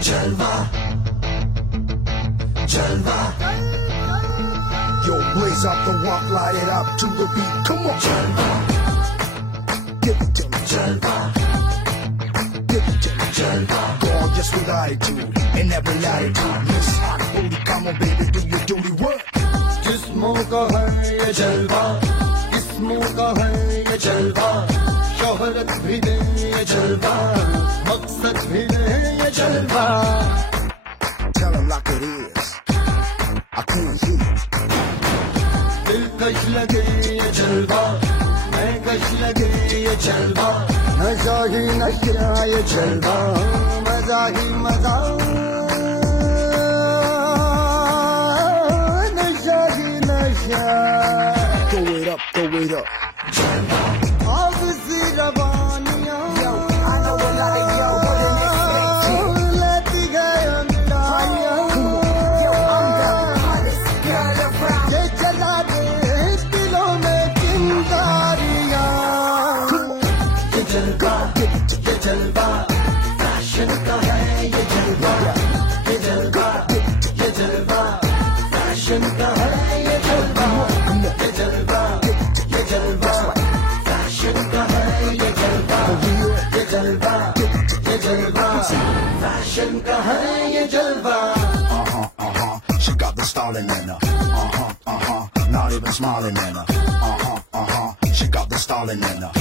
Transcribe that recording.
Jalwa, Jalwa. Yo, blaze up the walk, light it up to the beat. Come on, Jalwa, give it to me. Jalwa, Give it to me. Jalwa. Gorgeous with attitude in every latitude. Miss Hot Booty, come on, baby, do your duty work. जिस्मों का है ये जलवा, जिस्मों का है ये जलवा, शोहरत भी दे ये जलवा, मकसद भी दे ये जलवा. Tell him like it is. I can't hear you. दिलकश लगे ये जलवा, मैं कश लगे ये जलवा, नशा ही नशा ये जलवा, मजा ही मजा, नशा ही नशा. Throw it up, throw it up. जलवा. आग सी रवानियां, Yo, I know a lot of y'all wanna listen लेती गए अंगड़ाइयां. Yo, I'm the hottest girl around. ये चला दे दिलों में चिंगारियां. ये जलवा, ये जलवा, फैशन का है ये जलवा, ये जलवा, ये जलवा, फैशन का है ये जलवा, ये जलवा, ये जलवा, फैशन का है ये जलवा, ये जलवा, ये जलवा, फैशन का है ये जलवा. She got the stalling in her. Not even smiling in her. She got the stalling in her.